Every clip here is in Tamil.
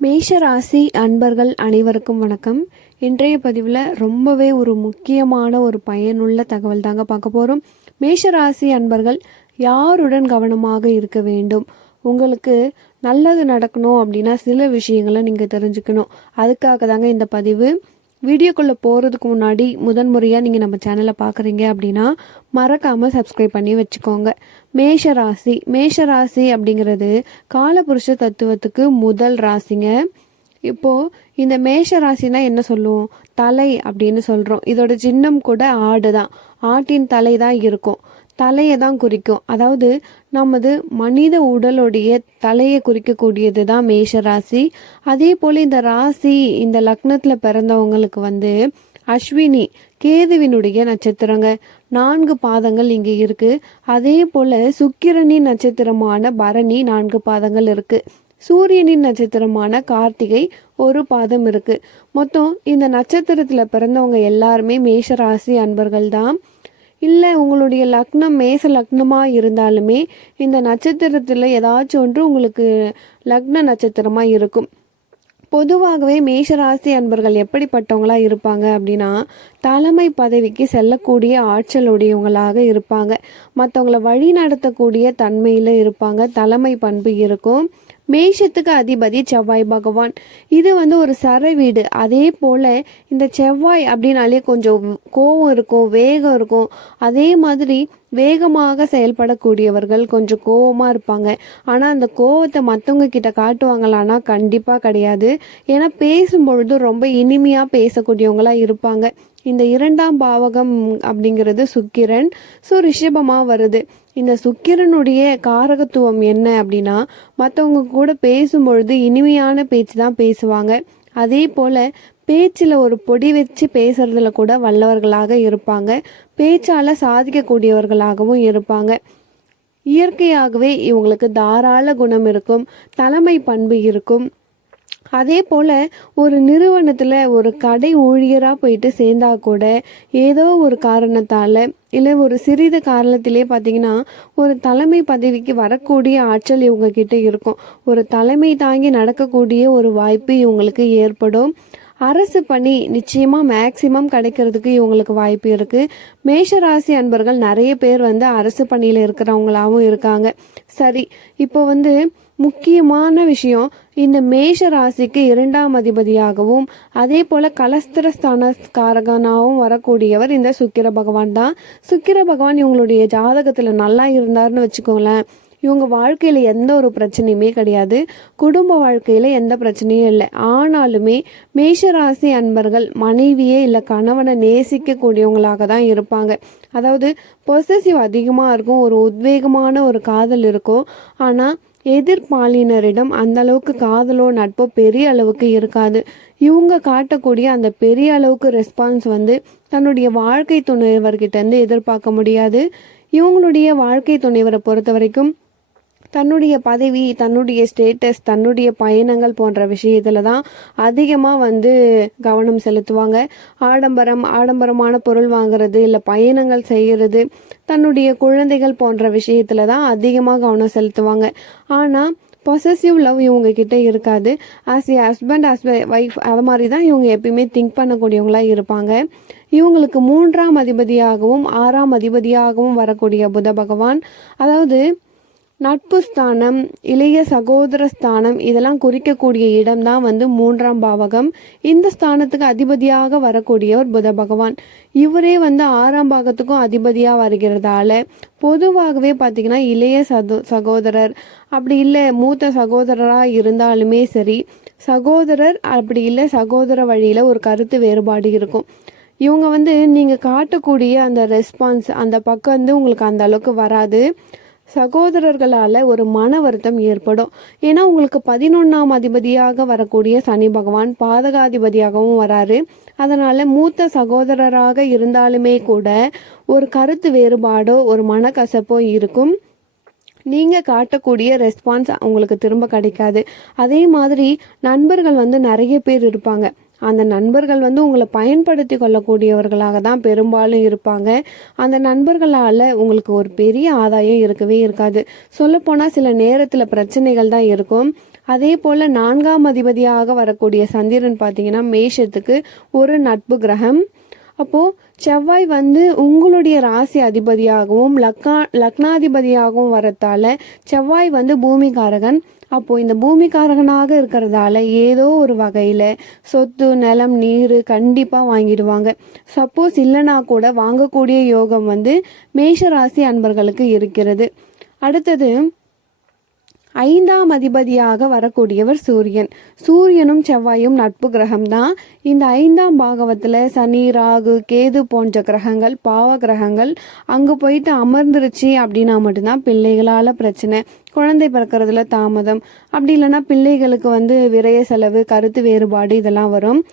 மேஷராசி அன்பர்கள் அனைவருக்கும் வணக்கம். இன்றைய பதிவில் ரொம்பவே ஒரு முக்கியமான ஒரு பயனுள்ள தகவல் தாங்க பார்க்க போகிறோம் மேஷராசி அன்பர்கள் யாருடன் கவனமாக இருக்க வேண்டும்? உங்களுக்கு நல்லது நடக்கணும் அப்படின்னா சில விஷயங்களை நீங்கள் தெரிஞ்சுக்கணும். அதுக்காக தாங்க இந்த பதிவு. வீடியோக்குள்ளே போகிறதுக்கு முன்னாடி முதன் முறையாக நீங்கள் நம்ம சேனலை பார்க்குறீங்க அப்படின்னா மறக்காமல் சப்ஸ்கிரைப் பண்ணி வச்சுக்கோங்க. மேஷ ராசி மேஷ ராசி அப்படிங்கிறது காலபுருஷ தத்துவத்துக்கு முதல் ராசிங்க. இப்போது இந்த மேஷ ராசினா என்ன சொல்லுவோம்? தலை அப்படின்னு சொல்கிறோம் இதோட சின்னம் கூட ஆடு தான் ஆட்டின் தலை தான் இருக்கும். தலையை தான் குறிக்கும். அதாவது நமது மனித உடலுடைய தலையை குறிக்கக்கூடியது தான் மேஷ ராசி அதே போல் இந்த ராசி இந்த லக்னத்தில் பிறந்தவங்களுக்கு வந்து அஸ்வினி கேதுவினுடைய நட்சத்திரங்க. நான்கு பாதங்கள் இங்கே இருக்கு. அதே போல சுக்கிரனின் நட்சத்திரமான பரணி நான்கு பாதங்கள் இருக்கு. சூரியனின் நட்சத்திரமான கார்த்திகை ஒரு பாதம் இருக்கு. மொத்தம் இந்த நட்சத்திரத்துல பிறந்தவங்க எல்லாருமே மேஷ ராசி அன்பர்கள் தான் இல்லை உங்களுடைய லக்னம் மேச லக்னமாக இருந்தாலுமே இந்த நட்சத்திரத்தில் ஏதாச்சும் ஒன்று உங்களுக்கு லக்ன நட்சத்திரமாக இருக்கும். பொதுவாகவே மேஷராசி அன்பர்கள் எப்படிப்பட்டவங்களா இருப்பாங்க அப்படின்னா தலைமை பதவிக்கு செல்லக்கூடிய ஆற்றலுடையவங்களாக இருப்பாங்க. மற்றவங்கள வழி நடத்தக்கூடிய தன்மையில் இருப்பாங்க தலைமை பண்பு இருக்கும். மேஷத்துக்கு அதிபதி செவ்வாய் பகவான். இது வந்து ஒரு சர வீடு. அதே போல் இந்த செவ்வாய் அப்படின்னாலே கொஞ்சம் கோவம் இருக்கும் வேகம் இருக்கும். அதே மாதிரி வேகமாக செயல்படக்கூடியவர்கள் கொஞ்சம் கோவமாக இருப்பாங்க. ஆனால் அந்த கோவத்தை மற்றவங்க கிட்ட காட்டுவாங்களான்னா கண்டிப்பாக கிடையாது. ஏன்னா பேசும்பொழுது ரொம்ப இனிமையாக பேசக்கூடியவங்களாக இருப்பாங்க. இந்த இரண்டாம் பாவகம் அப்படிங்கிறது சுக்கிரன். ஸோ ரிஷபமாக வருது. இந்த சுக்கிரனுடைய காரகத்துவம் என்ன அப்படின்னா மற்றவங்க கூட பேசும்பொழுது இனிமையான பேச்சு தான் பேசுவாங்க. அதே போல் பேச்சில் ஒரு பொடி வச்சு பேசுறதுல கூட வல்லவர்களாக இருப்பாங்க. பேச்சால் சாதிக்கக்கூடியவர்களாகவும் இருப்பாங்க. இயற்கையாகவே இவங்களுக்கு தாராள குணம் இருக்கும் தலைமை பண்பு இருக்கும். அதே போல் ஒரு நிறுவனத்தில் ஒரு கடை ஊழியராக போயிட்டு சேர்ந்தா கூட ஏதோ ஒரு காரணத்தால் இல்லை ஒரு சிறிது காரணத்திலே பார்த்தீங்கன்னா ஒரு தலைமை பதவிக்கு வரக்கூடிய ஆற்றல் இவங்க கிட்ட இருக்கும். ஒரு தலைமை தாங்கி நடக்கக்கூடிய ஒரு வாய்ப்பு இவங்களுக்கு ஏற்படும். அரசு பணி நிச்சயமா மேக்சிமம் கிடைக்கிறதுக்கு இவங்களுக்கு வாய்ப்பு இருக்கு. மேஷராசி அன்பர்கள் நிறைய பேர் வந்து அரசு பணியில் இருக்கிறவங்களாவும் இருக்காங்க. சரி இப்போ வந்து முக்கியமான விஷயம் இந்த மேஷ ராசிக்கு இரண்டாம் அதிபதியாகவும் அதே போல கலஸ்திரஸ்தானக்காரகனாகவும் வரக்கூடியவர் இந்த சுக்கிர பகவான் தான். சுக்கிர பகவான் இவங்களுடைய ஜாதகத்துல நல்லா இருந்தாருன்னு வச்சுக்கோங்களேன். இவங்க வாழ்க்கையில் எந்த ஒரு பிரச்சனையுமே கிடையாது. குடும்ப வாழ்க்கையில் எந்த பிரச்சனையும் இல்லை. ஆனாலுமே மேஷராசி அன்பர்கள் மனைவியே இல்லை கணவனை நேசிக்கக்கூடியவங்களாக தான் இருப்பாங்க. அதாவது பொசசிவ் அதிகமாக இருக்கும் ஒரு உத்வேகமான ஒரு காதல் இருக்கும். ஆனால் எதிர்பாலினரிடம் அந்த அளவுக்கு காதலோ நட்போ பெரிய அளவுக்கு இருக்காது. இவங்க காட்டக்கூடிய அந்த பெரிய அளவுக்கு ரெஸ்பான்ஸ் வந்து தன்னுடைய வாழ்க்கை துணைவர்கிட்ட இருந்து எதிர்பார்க்க முடியாது. இவங்களுடைய வாழ்க்கை துணைவரை பொறுத்த வரைக்கும் தன்னுடைய பதவி தன்னுடைய ஸ்டேட்டஸ் தன்னுடைய பயணங்கள் போன்ற விஷயத்துல தான் அதிகமாக வந்து கவனம் செலுத்துவாங்க. ஆடம்பரம் ஆடம்பரமான பொருள் வாங்குறது இல்லை பயணங்கள் செய்கிறது தன்னுடைய குழந்தைகள் போன்ற விஷயத்துல தான் அதிகமாக கவனம் செலுத்துவாங்க. ஆனால் பொசசிவ் லவ் இவங்க கிட்ட இருக்காது. As a husband as wife அது மாதிரி தான் இவங்க எப்பயுமே திங்க் பண்ணக்கூடியவங்களாக இருப்பாங்க. இவங்களுக்கு மூன்றாம் அதிபதியாகவும் ஆறாம் அதிபதியாகவும் வரக்கூடிய புத பகவான் அதாவது நட்பு ஸ்தானம் இளைய சகோதர ஸ்தானம் இதெல்லாம் குறிக்கக்கூடிய இடம் தான் வந்து மூன்றாம் பாவகம். இந்த ஸ்தானத்துக்கு அதிபதியாக வரக்கூடியவர் புத பகவான். இவரே வந்து ஆறாம் பாகத்துக்கும் அதிபதியாக வருகிறதால பொதுவாகவே பார்த்தீங்கன்னா இளைய சதோ சகோதரர் அப்படி இல்லை மூத்த சகோதரராக இருந்தாலுமே சரி சகோதரர் அப்படி இல்லை சகோதர வழியில் ஒரு கருத்து வேறுபாடு இருக்கும். இவங்க வந்து நீங்கள் காட்டக்கூடிய அந்த ரெஸ்பான்ஸ் அந்த பக்கம் வந்து உங்களுக்கு அந்த அளவுக்கு வராது. சகோதரர்களால் ஒரு மன வருத்தம் ஏற்படும். ஏன்னா உங்களுக்கு பதினொன்றாம் அதிபதியாக வரக்கூடிய சனி பகவான் பாதகாதிபதியாகவும் வராரு. அதனால் மூத்த சகோதரராக இருந்தாலுமே கூட ஒரு கருத்து வேறுபாடோ ஒரு மனக்கசப்போ இருக்கும். நீங்கள் காட்டக்கூடிய ரெஸ்பான்ஸ் உங்களுக்கு திரும்ப கிடைக்காது. அதே மாதிரி நண்பர்கள் வந்து நிறைய பேர் இருப்பாங்க. அந்த நண்பர்கள் வந்து உங்களை பயன்படுத்தி கொள்ளக்கூடியவர்களாக தான் பெரும்பாலும் இருப்பாங்க. அந்த நண்பர்களால் உங்களுக்கு ஒரு பெரிய ஆதாயம் இருக்கவே இருக்காது. சொல்லப்போனால் சில நேரத்தில் பிரச்சனைகள் தான் இருக்கும். அதே போல் நான்காம் அதிபதியாக வரக்கூடிய சந்திரன் பார்த்தீங்கன்னா மேஷத்துக்கு ஒரு நட்பு கிரகம். அப்போது செவ்வாய் வந்து உங்களுடைய ராசி அதிபதியாகவும் லக்னா லக்னாதிபதியாகவும் வரத்தால செவ்வாய் வந்து பூமிகாரகன் அப்போது இந்த பூமிக்காரகனாக இருக்கிறதால ஏதோ ஒரு வகையில் சொத்து நிலம் நீர் கண்டிப்பாக வாங்கிடுவாங்க. சப்போஸ் இல்லைனா கூட வாங்கக்கூடிய யோகம் வந்து மேஷராசி அன்பர்களுக்கு இருக்கிறது. அடுத்தது ஐந்தாம் அதிபதியாக வரக்கூடியவர் சூரியன். சூரியனும் செவ்வாயும் நட்பு கிரகம்தான். இந்த ஐந்தாம் பாகவத்தில் சனி ராகு கேது போன்ற கிரகங்கள் பாவ கிரகங்கள் அங்கே போயிட்டு அமர்ந்துருச்சு அப்படின்னா மட்டும்தான் பிள்ளைகளால் பிரச்சனை. குழந்தை பிறக்கிறதுல தாமதம். அப்படி இல்லைன்னா பிள்ளைகளுக்கு வந்து விரய செலவு கருத்து வேறுபாடு இதெல்லாம் வரும்.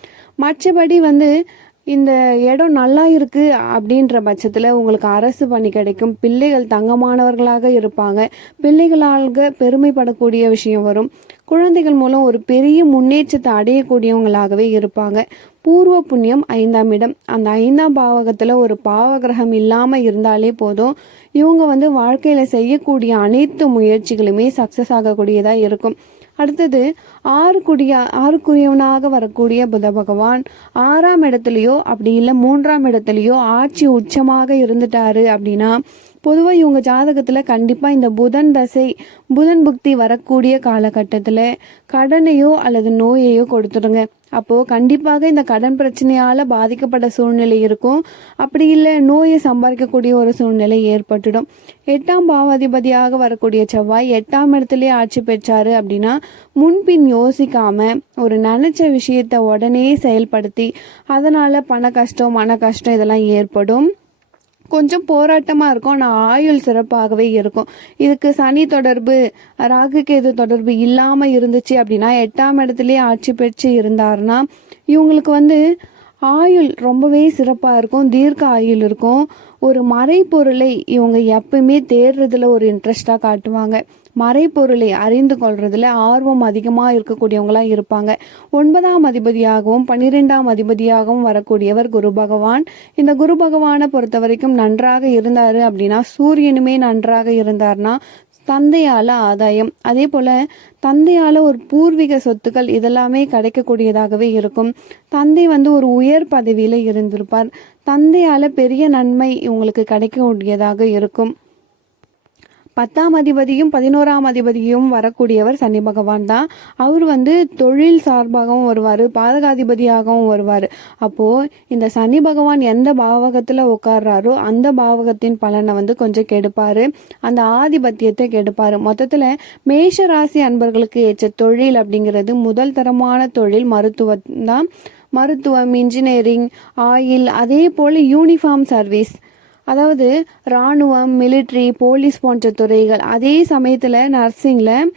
மற்றபடி வந்து இந்த இடம் நல்லா இருக்கு அப்படின்ற பட்சத்தில் உங்களுக்கு அரசு பணி கிடைக்கும். பிள்ளைகள் தங்கமானவர்களாக இருப்பாங்க. பிள்ளைகளாக பெருமைப்படக்கூடிய விஷயம் வரும். குழந்தைகள் மூலம் ஒரு பெரிய முன்னேற்றத்தை அடையக்கூடியவங்களாகவே இருப்பாங்க. பூர்வ புண்ணியம் ஐந்தாம் இடம். அந்த ஐந்தாம் பாவகத்தில் ஒரு பாவகிரகம் இல்லாமல் இருந்தாலே போதும். இவங்க வந்து வாழ்க்கையில் செய்யக்கூடிய அனைத்து முயற்சிகளுமே சக்ஸஸ் ஆகக்கூடியதாக இருக்கும். அடுத்தது ஆறுக்குடிய ஆறுக்குரியவனாக வரக்கூடிய புத பகவான் ஆறாம் இடத்துலையோ அப்படி இல்லை மூன்றாம் இடத்துலையோ ஆட்சி உச்சமாக இருந்துட்டாரு அப்படின்னா பொதுவாக இவங்க ஜாதகத்தில் கண்டிப்பாக இந்த புதன் தசை புதன் புக்தி வரக்கூடிய காலகட்டத்தில் கடனையோ அல்லது நோயையோ கொடுத்துருங்க. அப்போது கண்டிப்பாக இந்த கடன் பிரச்சனையால் பாதிக்கப்பட்ட சூழ்நிலை இருக்கும். அப்படி இல்லை நோயை சம்பாதிக்கக்கூடிய ஒரு சூழ்நிலை ஏற்பட்டுடும். எட்டாம் பாவாதிபதியாக வரக்கூடிய செவ்வாய் எட்டாம் இடத்துலேயே ஆட்சி பெற்றாரு அப்படின்னா முன்பின் யோசிக்காம ஒரு நினச்ச விஷயத்தை உடனே செயல்படுத்தி அதனால் பண கஷ்டம் மன கஷ்டம் இதெல்லாம் ஏற்படும். கொஞ்சம் போராட்டமாக இருக்கும். ஆனால் ஆயுள் சிறப்பாகவே இருக்கும். இதுக்கு சனி தொடர்பு ராகு கேது தொடர்பு இல்லாமல் இருந்துச்சு அப்படின்னா எட்டாம் இடத்துலயே ஆட்சி பெற்று இருந்தாருன்னா இவங்களுக்கு வந்து ஆயுள் ரொம்பவே சிறப்பாக இருக்கும். தீர்க்க ஆயுள் இருக்கும். ஒரு மறைப்பொருளை இவங்க எப்பயுமே தேடுறதுல ஒரு இன்ட்ரெஸ்டாக காட்டுவாங்க. மறைப்பொருளை அறிந்து கொள்றதுல ஆர்வம் அதிகமாக இருக்கக்கூடியவங்களாக இருப்பாங்க. ஒன்பதாம் அதிபதியாகவும் பன்னிரெண்டாம் அதிபதியாகவும் வரக்கூடியவர் குரு பகவான். இந்த குரு பகவானை பொறுத்த வரைக்கும் நன்றாக இருந்தார் அப்படின்னா சூரியனுமே நன்றாக இருந்தார்னா தந்தையால் ஆதாயம். அதே போல் தந்தையால் ஒரு பூர்வீக சொத்துக்கள் இதெல்லாமே கிடைக்கக்கூடியதாகவே இருக்கும். தந்தை வந்து ஒரு உயர் பதவியில் இருந்திருப்பார். தந்தையால் பெரிய நன்மை உங்களுக்கு கிடைக்கக்கூடியதாக இருக்கும். பத்தாம் அதிபதியும் பதினோராம் அதிபதியும் வரக்கூடியவர் சனி பகவான் தான். அவர் வந்து தொழில் சார்பாகவும் வருவார் பாதகாதிபதியாகவும் வருவார். அப்போது இந்த சனி பகவான் எந்த பாவகத்தில் உட்கார்றாரோ அந்த பாவகத்தின் பலனை வந்து கொஞ்சம் கெடுப்பார். அந்த ஆதிபத்தியத்தை கெடுப்பார். மொத்தத்தில் மேஷ ராசி அன்பர்களுக்கு ஏற்ற தொழில் அப்படிங்கிறது முதல் தரமான தொழில் மருத்துவம் தான். மருத்துவம் இன்ஜினியரிங் ஆயில் அதே போல் யூனிஃபார்ம் சர்வீஸ் அதாவது இராணுவம் மிலிட்ரி போலீஸ் போன்ற துறைகள். அதே சமயத்தில் நர்சிங்கில்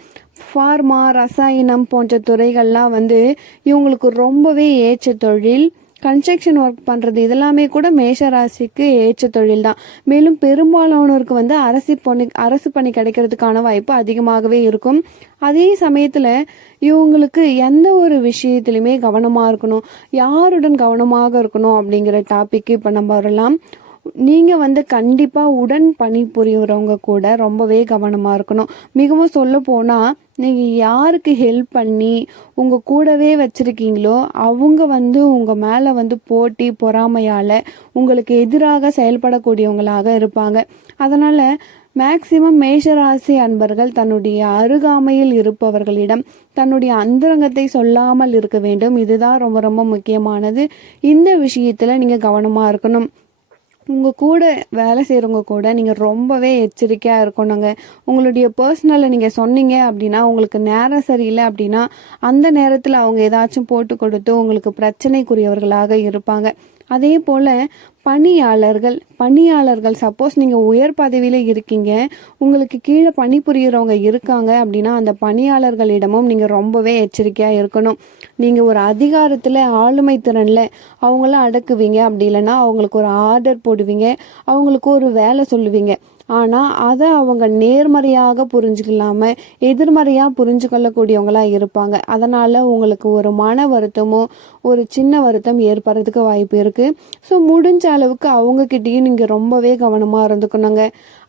ஃபார்மா ரசாயனம் போன்ற துறைகள்லாம் வந்து இவங்களுக்கு ரொம்பவே ஏற்ற தொழில். கன்ஸ்ட்ரக்ஷன் ஒர்க் பண்ணுறது இதெல்லாமே கூட மேஷ ராசிக்கு ஏற்ற தொழில் தான். மேலும் பெரும்பாலானோருக்கு வந்து அரசு பணி அரசு பணி கிடைக்கிறதுக்கான வாய்ப்பு அதிகமாகவே இருக்கும். அதே சமயத்தில் இவங்களுக்கு எந்த ஒரு விஷயத்துலையுமே கவனமாக இருக்கணும். யாருடன் கவனமாக இருக்கணும் அப்படிங்கிற டாபிக் இப்போ நம்ம வரலாம். நீங்கள் வந்து கண்டிப்பாக உடன் பணிபுரிகிறவங்க கூட ரொம்பவே கவனமாக இருக்கணும். மிகவும் சொல்ல போனால் நீங்கள் யாருக்கு ஹெல்ப் பண்ணி உங்கள் கூடவே வச்சுருக்கீங்களோ அவங்க வந்து உங்கள் மேலே வந்து போட்டி பொறாமையால் உங்களுக்கு எதிராக செயல்படக்கூடியவங்களாக இருப்பாங்க. அதனால் மேக்சிமம் மேஷராசி அன்பர்கள் தன்னுடைய அருகாமையில் இருப்பவர்களிடம் தன்னுடைய அந்தரங்கத்தை சொல்லாமல் இருக்க வேண்டும். இதுதான் ரொம்ப ரொம்ப முக்கியமானது. இந்த விஷயத்தில் நீங்கள் கவனமாக இருக்கணும். உங்கள் கூட வேலை செய்கிறவங்க கூட நீங்கள் ரொம்பவே எச்சரிக்கையாக இருக்கணுங்க. உங்களுடைய பர்சனலை நீங்கள் சொன்னீங்க அப்படின்னா உங்களுக்கு நேரம் சரியில்லை அப்படின்னா அந்த நேரத்தில் அவங்க ஏதாச்சும் போட்டு கொடுத்து உங்களுக்கு பிரச்சனைக்குரியவர்களாக இருப்பாங்க. அதே போல் பணியாளர்கள் பணியாளர்கள் சப்போஸ் நீங்கள் உயர் பதவியில் இருக்கீங்க உங்களுக்கு கீழே பணிபுரிகிறவங்க இருக்காங்க அப்படின்னா அந்த பணியாளர்களிடமும் நீங்கள் ரொம்பவே எச்சரிக்கையாக இருக்கணும். நீங்கள் ஒரு அதிகாரத்தில் ஆளுமை திறனில் அவங்கள அடக்குவீங்க அப்படி இல்லைன்னா அவங்களுக்கு ஒரு ஆர்டர் போடுவீங்க அவங்களுக்கு ஒரு வேலை சொல்லுவீங்க. ஆனால் அதை அவங்க நேர்மறையாக புரிஞ்சுக்கலாம எதிர்மறையாக புரிஞ்சு கொள்ளக்கூடியவங்களாக இருப்பாங்க. அதனால் உங்களுக்கு ஒரு மன வருத்தமோ ஒரு சின்ன வருத்தம் ஏற்படுறதுக்கு வாய்ப்பு இருக்குது ஸோ முடிஞ்ச அளவுக்கு அவங்கக்கிட்டேயும் நீங்கள் ரொம்பவே கவனமாக இருந்துக்கணுங்க.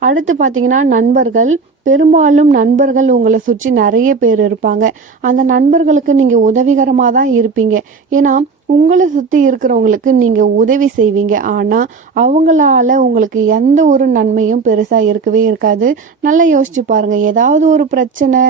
அடுத்து பார்த்தீங்கன்னா நண்பர்கள். பெரும்பாலும் நண்பர்கள் உங்களை சுற்றி நிறைய பேர் இருப்பாங்க. அந்த நண்பர்களுக்கு நீங்கள் உதவிகரமாக தான் இருப்பீங்க. ஏன்னா உங்களை சுற்றி இருக்கிறவங்களுக்கு நீங்கள் உதவி செய்வீங்க. ஆனால் அவங்களால உங்களுக்கு எந்த ஒரு நன்மையும் பெருசாக இருக்கவே இருக்காது. நல்லா யோசிச்சு பாருங்கள் ஏதாவது ஒரு பிரச்சனை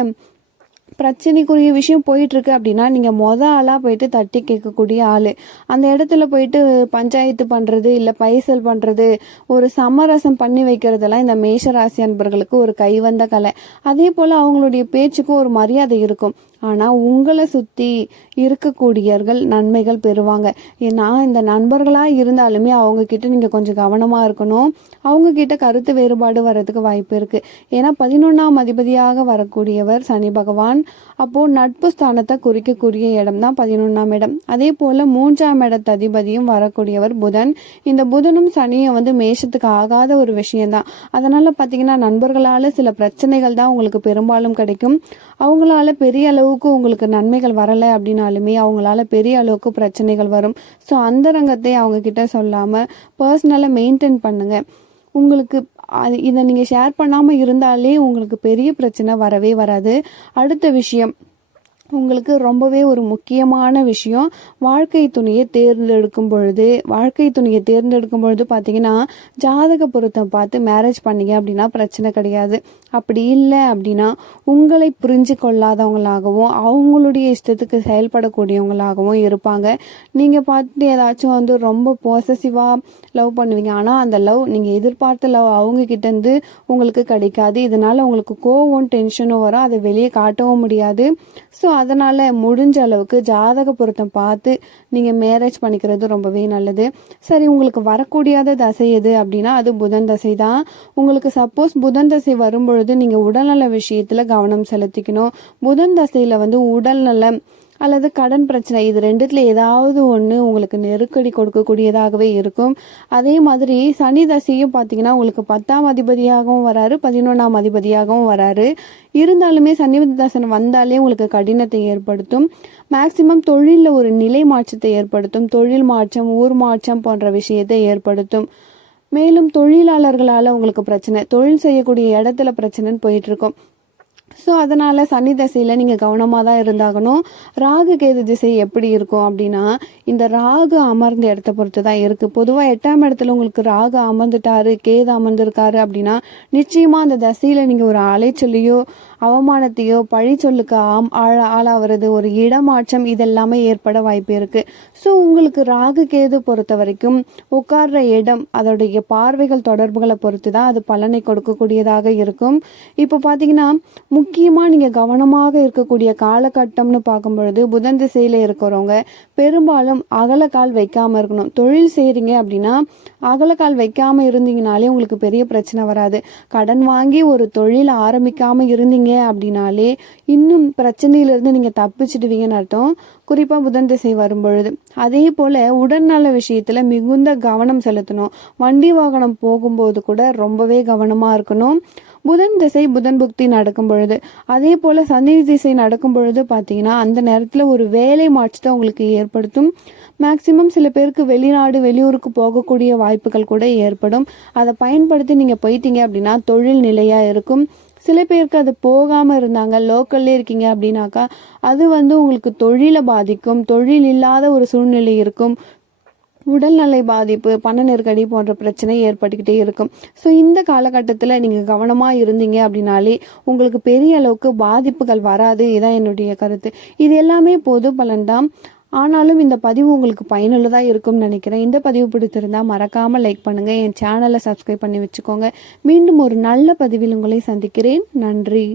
பிரச்சனைக்குரிய விஷயம் போயிட்டுருக்கு அப்படின்னா நீங்கள் மொத ஆளாக போயிட்டு தட்டி கேட்கக்கூடிய ஆள். அந்த இடத்துல போயிட்டு பஞ்சாயத்து பண்ணுறது இல்லை பைசல் பண்ணுறது ஒரு சமரசம் பண்ணி வைக்கிறதெல்லாம் இந்த மேஷராசி அன்பர்களுக்கு ஒரு கைவந்த கலை. அதே போல் அவங்களுடைய பேச்சுக்கும் ஒரு மரியாதை இருக்கும். ஆனால் உங்களை சுற்றி இருக்கக்கூடியவர்கள் நன்மைகள் பெறுவாங்க. ஏன்னா இந்த நண்பர்களாக இருந்தாலுமே அவங்கக்கிட்ட நீங்கள் கொஞ்சம் கவனமாக இருக்கணும். அவங்கக்கிட்ட கருத்து வேறுபாடு வர்றதுக்கு வாய்ப்பு இருக்குது ஏன்னா பதினொன்றாம் அதிபதியாக வரக்கூடியவர் சனி பகவான். அப்போது நட்பு ஸ்தானத்தை குறிக்கக்கூடிய இடம் தான் பதினொன்றாம் இடம். அதே போல் மூன்றாம் இடத்த அதிபதியும் வரக்கூடியவர் புதன். இந்த புதனும் சனியும் வந்து மேஷத்துக்கு ஆகாத ஒரு விஷயம்தான். அதனால் பார்த்தீங்கன்னா நண்பர்களால் சில பிரச்சனைகள் தான் உங்களுக்கு பெரும்பாலும் கிடைக்கும். அவங்களால பெரிய அளவுக்கு உங்களுக்கு நன்மைகள் வரலை அப்படின்னாலுமே அவங்களால பெரிய அளவுக்கு பிரச்சனைகள் வரும். ஸோ அந்த ரங்கத்தை அவங்க கிட்ட சொல்லாமல் பர்சனலாக மெயின்டைன் பண்ணுங்க. உங்களுக்கு அது இதை நீங்கள் ஷேர் பண்ணாமல் இருந்தாலே உங்களுக்கு பெரிய பிரச்சனை வரவே வராது. அடுத்த விஷயம் உங்களுக்கு ரொம்பவே ஒரு முக்கியமான விஷயம். வாழ்க்கை துணியை தேர்ந்தெடுக்கும் பொழுது வாழ்க்கை துணியை தேர்ந்தெடுக்கும் பொழுது பார்த்தீங்கன்னா ஜாதக பொருத்தம் பார்த்து மேரேஜ் பண்ணீங்க அப்படின்னா பிரச்சனை கிடையாது. அப்படி இல்லை அப்படின்னா உங்களை புரிஞ்சு கொள்ளாதவங்களாகவும் அவங்களுடைய இஷ்டத்துக்கு செயல்படக்கூடியவங்களாகவும் இருப்பாங்க. நீங்கள் பார்த்துட்டு ஏதாச்சும் வந்து ரொம்ப பாசசிவாக லவ் பண்ணுவீங்க. ஆனால் அந்த லவ் நீங்கள் எதிர்பார்த்த லவ் அவங்க கிட்டேருந்து உங்களுக்கு கிடைக்காது. இதனால் உங்களுக்கு கோவம் டென்ஷனும் வரும். அதை வெளியே காட்டவும் முடியாது. ஸோ அதனால் முடிஞ்ச அளவுக்கு ஜாதக பொருத்தம் பார்த்து நீங்கள் மேரேஜ் பண்ணிக்கிறது ரொம்பவே நல்லது. சரி உங்களுக்கு வரக்கூடியாத தசை எது அப்படின்னா அது புதன் தசை தான். உங்களுக்கு சப்போஸ் புதன் தசை வரும்பொழுது நீங்கள் உடல்நல விஷயத்தில் கவனம் செலுத்திக்கணும். புதன் தசையில் வந்து உடல்நலம் அல்லது கடன் பிரச்சனை இது ரெண்டுத்துல ஏதாவது ஒன்று உங்களுக்கு நெருக்கடி கொடுக்கக்கூடியதாகவே இருக்கும். அதே மாதிரி சனி தசையும் பார்த்தீங்கன்னா உங்களுக்கு பத்தாம் அதிபதியாகவும் வராரு பதினொன்றாம் அதிபதியாகவும் வராரு. இருந்தாலுமே சனி தசனம் வந்தாலே உங்களுக்கு கடினத்தை ஏற்படுத்தும். மேக்சிமம் தொழிலில் ஒரு நிலை மாற்றத்தை ஏற்படுத்தும். தொழில் மாற்றம் ஊர் மாற்றம் போன்ற விஷயத்தை ஏற்படுத்தும். மேலும் தொழிலாளர்களால் உங்களுக்கு பிரச்சனை தொழில் செய்யக்கூடிய இடத்துல பிரச்சனைன்னு போயிட்டு இருக்கும். ஸோ அதனால் சனி தசையில் நீங்கள் கவனமாக தான் இருந்தாகணும். ராகு கேது திசை எப்படி இருக்கும் அப்படின்னா இந்த ராகு அமர்ந்த இடத்த பொறுத்து தான் இருக்குது பொதுவாக எட்டாம் இடத்துல உங்களுக்கு ராகு அமர்ந்துட்டாரு கேது அமர்ந்திருக்காரு அப்படின்னா நிச்சயமாக அந்த தசையில் நீங்கள் ஒரு அலைச்சொல்லியோ அவமானத்தையோ பழி சொல்லுக்கு ஆம் ஆழ ஆளாவது ஒரு இடமாற்றம் இதெல்லாமே ஏற்பட வாய்ப்பு இருக்குது ஸோ உங்களுக்கு ராகு கேது பொறுத்த வரைக்கும் உட்கார்ற இடம் அதோடைய பார்வைகள் தொடர்புகளை பொறுத்து தான் அது பலனை கொடுக்கக்கூடியதாக இருக்கும். இப்போ பார்த்தீங்கன்னா முக்கியமாக நீங்கள் கவனமாக இருக்கக்கூடிய காலகட்டம்னு பார்க்கும் பொழுது புதன் திசையில் இருக்கிறவங்க பெரும்பாலும் அகலக்கால் வைக்காமல் இருக்கணும். தொழில் செய்கிறீங்க அப்படின்னா அகலக்கால் வைக்காமல் இருந்தீங்கனாலே உங்களுக்கு பெரிய பிரச்சனை வராது. கடன் வாங்கி ஒரு தொழில் ஆரம்பிக்காமல் இருந்தீங்க அப்படின்னாலே இன்னும் பிரச்சனையிலிருந்து நீங்கள் தப்பிச்சிடுவீங்கன்னு அர்த்தம். குறிப்பாக புதன் திசை வரும்பொழுது. அதே போல் உடல்நல விஷயத்தில் மிகுந்த கவனம் செலுத்தணும். வண்டி வாகனம் போகும்போது கூட ரொம்பவே கவனமாக இருக்கணும். புதன் திசை புதன் புக்தி நடக்கும் பொழுது அதே போல் சனி திசை நடக்கும் பொழுது பார்த்தீங்கன்னா அந்த நேரத்தில் ஒரு வேலை மாற்றத்தை உங்களுக்கு ஏற்படுத்தும். மேக்சிமம் சில பேருக்கு வெளிநாடு வெளியூருக்கு போகக்கூடிய வாய்ப்புகள் கூட ஏற்படும். அதை பயன்படுத்தி நீங்கள் போயிட்டீங்க அப்படின்னா தொழில் நிலையாக இருக்கும். சில பேருக்கு அது போகாமல் இருந்தாங்க லோக்கல்லே இருக்கீங்க அப்படின்னாக்கா அது வந்து உங்களுக்கு தொழிலை பாதிக்கும். தொழில் இல்லாத ஒரு சூழ்நிலை இருக்கும். உடல்நலை பாதிப்பு பண நெருக்கடி போன்ற பிரச்சனை ஏற்பட்டுக்கிட்டே இருக்கும். ஸோ இந்த காலகட்டத்தில் நீங்கள் கவனமாக இருந்தீங்க அப்படின்னாலே உங்களுக்கு பெரிய அளவுக்கு பாதிப்புகள் வராது. இதான் என்னுடைய கருத்து. இது எல்லாமே பொது பலன்தான் ஆனாலும் இந்த பதிவு உங்களுக்கு பயனுள்ளதாக இருக்கும்னு நினைக்கிறேன். இந்த பதிவு பிடித்திருந்தால் மறக்காமல் லைக் பண்ணுங்கள் என் சேனலை சப்ஸ்கிரைப் பண்ணி வச்சுக்கோங்க. மீண்டும் ஒரு நல்ல பதிவில் உங்களை சந்திக்கிறேன். நன்றி.